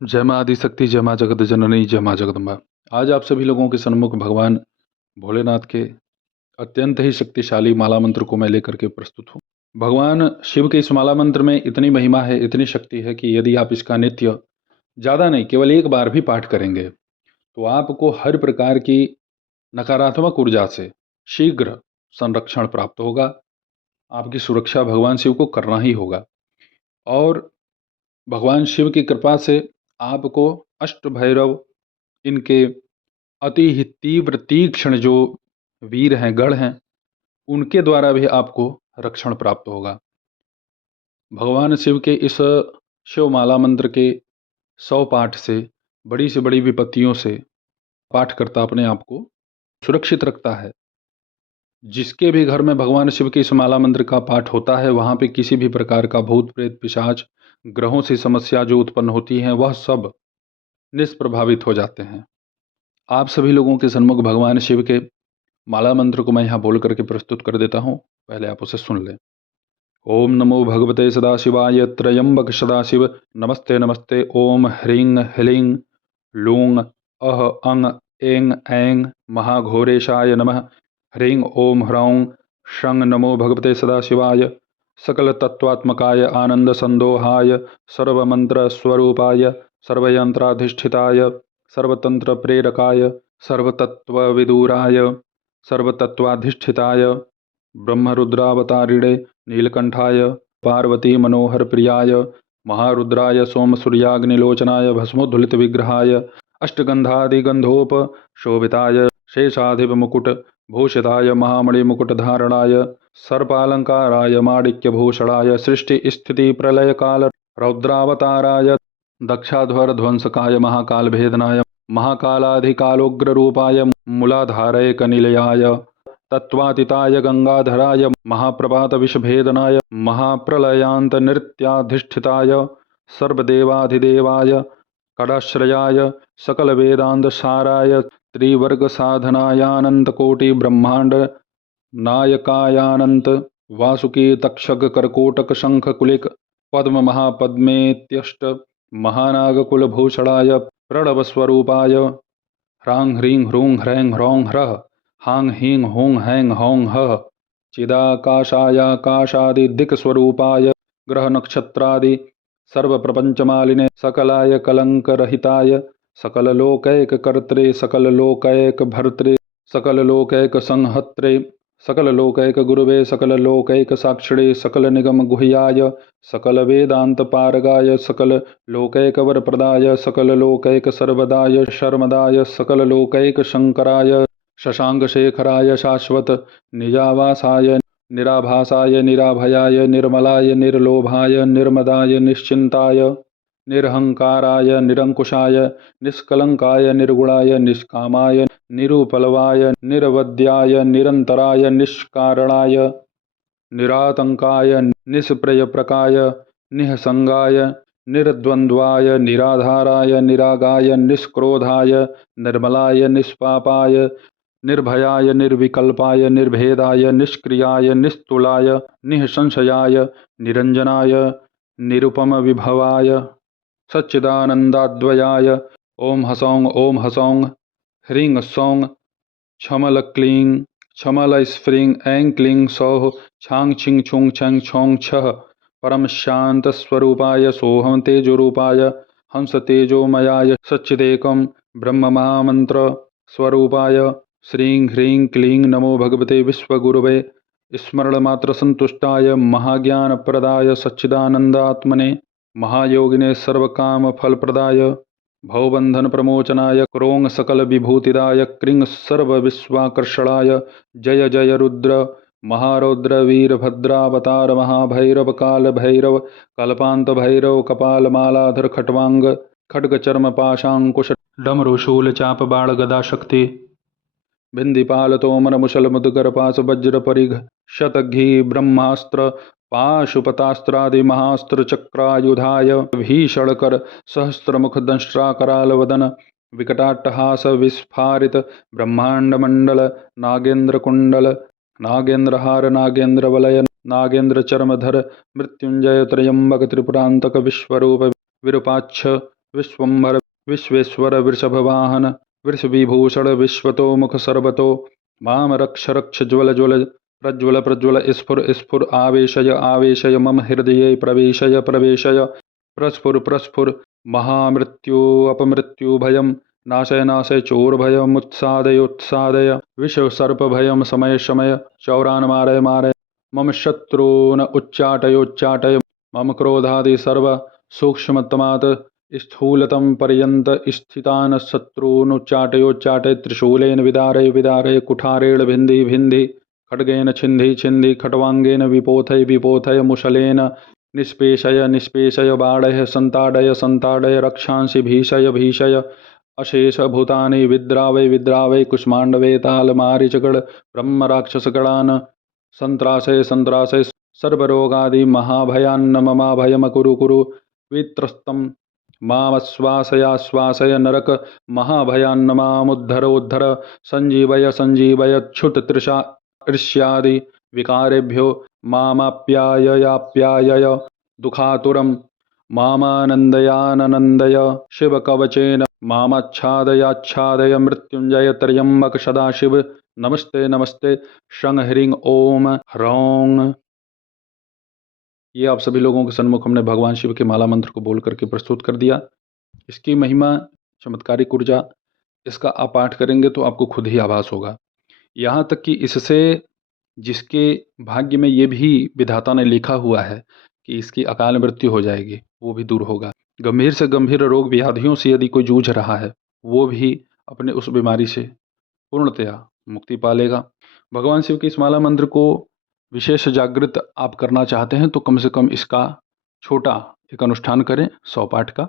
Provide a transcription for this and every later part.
जय माँ आदिशक्ति, जय माँ जगत जननी, जय माँ जगदम्बा। आज आप सभी लोगों के सन्मुख भगवान भोलेनाथ के अत्यंत ही शक्तिशाली माला मंत्र को मैं लेकर के प्रस्तुत हूँ। भगवान शिव के इस माला मंत्र में इतनी महिमा है, इतनी शक्ति है कि यदि आप इसका नित्य ज़्यादा नहीं केवल एक बार भी पाठ करेंगे तो आपको हर प्रकार की नकारात्मक ऊर्जा से शीघ्र संरक्षण प्राप्त होगा। आपकी सुरक्षा भगवान शिव को करना ही होगा और भगवान शिव की कृपा से आपको अष्ट भैरव, इनके अति ही तीव्र तीक्ष्ण जो वीर हैं, गढ़ हैं, उनके द्वारा भी आपको रक्षण प्राप्त होगा। भगवान शिव के इस शिव माला मंत्र के 100 पाठ से बड़ी से बड़ी विपत्तियों से पाठकर्ता अपने आप को सुरक्षित रखता है। जिसके भी घर में भगवान शिव के इस माला मंत्र का पाठ होता है, वहाँ पे किसी भी प्रकार का भूत प्रेत पिशाच, ग्रहों से समस्या जो उत्पन्न होती हैं, वह सब निष्प्रभावित हो जाते हैं। आप सभी लोगों के सन्मुख भगवान शिव के माला मंत्र को मैं यहाँ बोल करके प्रस्तुत कर देता हूँ, पहले आप उसे सुन लें। ओम नमो भगवते सदाशिवाय त्रयंबक सदाशिव नमस्ते नमस्ते। ओम ह्रीं ह्लीं लूं अह अंग एं ऐं महाघोरेशाय नमः। ह्रीं ओम ह्रौं शं नमो भगवते सदाशिवाय सकल तत्वात्मकाय आनंद संदोहाय सर्वमंत्र स्वरूपाय सर्वयंत्राधिष्ठिताय सर्वतंत्र प्रेरकाय सर्वतत्वविदुराय सर्वतत्वाधिष्ठिताय ब्रह्मरुद्रावतारिणे नीलकंठाय पार्वती मनोहर प्रियाय महारुद्राय सोमसूर्याग्निलोचनाय भस्मोद्धुलित विग्रहाय अष्टगंधादिगंधोप शोभिताय शेषाधिप मुकुट भूषिताय महामणिमुकुटधारणाय सर्पालंकाराय माणिक्यभूषणाय सृष्टि स्थिति प्रलय काल रौद्रावताराय दक्षाध्वर ध्वंसकाय महाकाल भेदनाय महाकालाधिकालोग्ररूपाय मूलाधारय कनिलयाय तत्वातीताय गंगाधराय महाप्रभात विषभेदनाय महाप्रलयांत नृत्याधिष्ठिताय सर्वदेवाधिदेवाय कडाश्रयाय सकल वेदांत साराय त्रिवर्ग साधनायानंत कोटि ब्रह्मांड नायकायानंत वासुकी तक्षक करकोटक शंख कुलिक पद्म महापद्मेत्यष्ट महानागकुलभूषणाय प्रणव स्वरूपाय ह्रां ह्रीं ह्रूं ह्रैं ह्रौं ह्रः हां हीं हूं हैं हौं हः चिदाकाशायाकाशादिदिक्स्वरूपाय ग्रह नक्षत्रादि सर्वप्रपंचमालिने सकलाय कलंकरहिताय सकललोकैककर्त्रे सकललोकैकभर्त्रे सकललोकैकसंहर्त्रे सकललोकैकगुरुवे सकललोकैकसाक्षिणे सकलनिगमगुह्याय सकलवेदान्तपारगाय सकललोकैकवरप्रदाय सकललोकैकसर्वदाय शर्मदाय सकललोकैकशङ्कराय शशाङ्कशेखराय शाश्वत निजावासाय निराभासाय निराभयाय निर्मलाय निर्लोभाय निर्मदाय निश्चिन्ताय निरहंकाराय निरंकुशाय निष्कलंकाय निर्गुणाय निष्कामाय निरुपलवाय निरवध्याय निरंतराय निष्कारणाय निरातंकाय निष्प्रयप्रकाय निःसंगाय निर्द्वन्द्वाय निराधाराय निरागाय निष्क्रोधाय निर्मलाय निष्पापाय निर्भयाय निर्विकल्पाय निर्भेदाय निष्क्रियाय निस्तुलाय निःसंशयाय निरंजनाय निरुपम विभवाय सच्चिदानंदाद्वयाय ओम हसौं ह्रीं सौं छमल क्लीं छमल स्फ्रीं ऐं क्लीं सौः छां छिं छुं छं छौं छः परम शांत स्वरूपाय सोहम तेजोरूपाय हंस तेजोमयाय सच्चिदेकं ब्रह्म महामंत्र स्वरूपाय श्रीं ह्रीं क्लीं नमो भगवते विश्वगुरुवे स्मरण मात्र संतुष्टाय महाज्ञानप्रदाय सच्चिदानंदात्मने महायोगिने सर्वकाम फलप्रदाय भवबंधन प्रमोचनाय क्रों सकल विभूतिदाय क्रीं सर्व विश्वाकर्षणाय जय जय रुद्र महारौद्र वीरभद्रावतार महाभैरव काल भैरव कल्पांत भैरव कपाल मालाधर खट्वांग खड्ग चर्म पाशांकुश डमरुशूल चाप बाण गदा शक्ति भिंदीपाल तोमर मुशल मुदगर पास वज्र परिघ शतघी ब्रह्मास्त्र पाशुपतास्त्रादि महास्त्र चक्रायुधाय भीषणकर सहस्त्रमुख दंष्ट्राकराल वदन विकटाट्टहास विस्फारित ब्रह्मांड मंडल नागेंद्र कुंडल नागेंद्रहार नागेंद्र वलय नागेंद्र चर्मधर मृत्युंजय त्रयंबक त्रिपुरांतक विश्वरूप विरूपाक्ष विश्वम्भर विश्वेश्वर वृषभवाहन वृषविभूषण विश्वतो मुख सर्वतो माम रक्ष रक्ष ज्वल ज्वल प्रज्वल प्रज्वल स्फुर स्फुर आवेशय आवेशय मम हृदये प्रवेशय प्रवेशय प्रस्फुर प्रस्फुर महामृत्यु अपमृत्यु भयम नाशय नाशय चोर भयमुत्सादय उत्सादय विश्व सर्प भयम समय समय चौरान मारय मारय मम शत्रून उच्चाटय उच्चाटय मम क्रोधादि सर्व सूक्ष्मतमात् स्थूलतम पर्यंत स्थितान शत्रूनुच्चाटयोच्चाटय त्रिशूलेन विदारय विदारय कुठारेण भिन्धि भिन्धि खड्गेन छिन्धि छिन्धि खट्वांगेन विपोथय विपोथय मुशलेन निष्पेषय निष्पेषय बाणः संताडय संताडय रक्षांसि भीषय भीषय अशेष भूतानि विद्रावय विद्रावय कुष्मांडवे तालमारिचगढ़ ब्रह्म राक्षसगणान् संत्रासय संत्रासय सर्वरोगादि महाभयान्नममाभयम कुरु कुरु वित्रस्तं मामश्वासयाश्वासय नरक महाभयान्नमामुद्धरोद्धर संजीवय संजीवय क्षुत तृषा ईर्ष्यादि विकारेभ्यो मामाप्याययाप्यायय दुःखातुरं मामानन्दयानन्दय शिवकवचेन मामाच्छादयाच्छादय मृत्युंजय त्र्यंबक सदाशिव नमस्ते नमस्ते शं ह्रीं ओम ह्रौं। ये आप सभी लोगों के सन्मुख हमने भगवान शिव के माला मंत्र को बोल करके प्रस्तुत कर दिया। इसकी महिमा, चमत्कारिक ऊर्जा, इसका आप पाठ करेंगे तो आपको खुद ही आभास होगा। यहाँ तक कि इससे जिसके भाग्य में ये भी विधाता ने लिखा हुआ है कि इसकी अकाल मृत्यु हो जाएगी, वो भी दूर होगा। गंभीर से गंभीर रोग व्याधियों से यदि कोई जूझ रहा है, वो भी अपने उस बीमारी से पूर्णतया मुक्ति पा लेगा। भगवान शिव के इस माला मंत्र को विशेष जागृत आप करना चाहते हैं तो कम से कम इसका छोटा एक अनुष्ठान करें 100 पाठ का।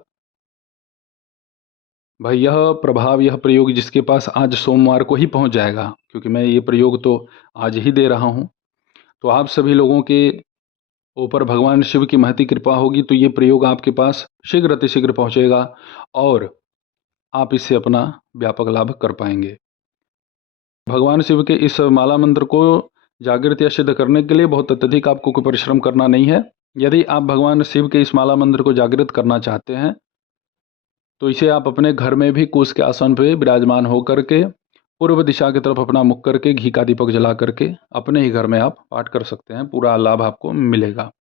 भाई यह प्रभाव, यह प्रयोग जिसके पास आज सोमवार को ही पहुंच जाएगा, क्योंकि मैं ये प्रयोग तो आज ही दे रहा हूं, तो आप सभी लोगों के ऊपर भगवान शिव की महती कृपा होगी तो ये प्रयोग आपके पास शीघ्र अतिशीघ्र पहुंचेगा और आप इससे अपना व्यापक लाभ कर पाएंगे। भगवान शिव के इस माला मंत्र को जागृत या सिद्ध करने के लिए बहुत अत्यधिक आपको कोई परिश्रम करना नहीं है। यदि आप भगवान शिव के इस माला मंत्र को जागृत करना चाहते हैं तो इसे आप अपने घर में भी कुश के आसन पर विराजमान होकर के पूर्व दिशा की तरफ अपना मुख करके घी का दीपक जला करके अपने ही घर में आप पाठ कर सकते हैं। पूरा लाभ आपको मिलेगा।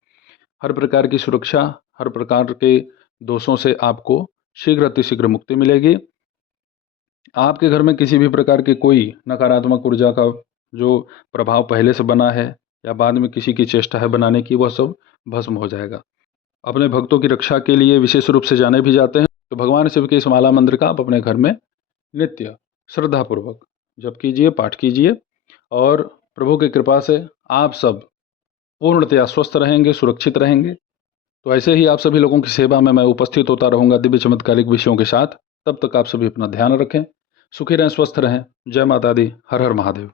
हर प्रकार की सुरक्षा, हर प्रकार के दोषों से आपको शीघ्र अतिशीघ्र मुक्ति मिलेगी। आपके घर में किसी भी प्रकार की कोई नकारात्मक ऊर्जा का जो प्रभाव पहले से बना है या बाद में किसी की चेष्टा है बनाने की, वह सब भस्म हो जाएगा। अपने भक्तों की रक्षा के लिए विशेष रूप से जाने भी जाते हैं, तो भगवान शिव के इस माला मंत्र का आप अपने घर में नित्य श्रद्धापूर्वक जप कीजिए, पाठ कीजिए और प्रभु की कृपा से आप सब पूर्णतया स्वस्थ रहेंगे, सुरक्षित रहेंगे। तो ऐसे ही आप सभी लोगों की सेवा में मैं उपस्थित होता रहूँगा दिव्य चमत्कारिक विषयों के साथ। तब तक आप सभी अपना ध्यान रखें, सुखी रहें, स्वस्थ रहें। जय माता दी, हर हर महादेव।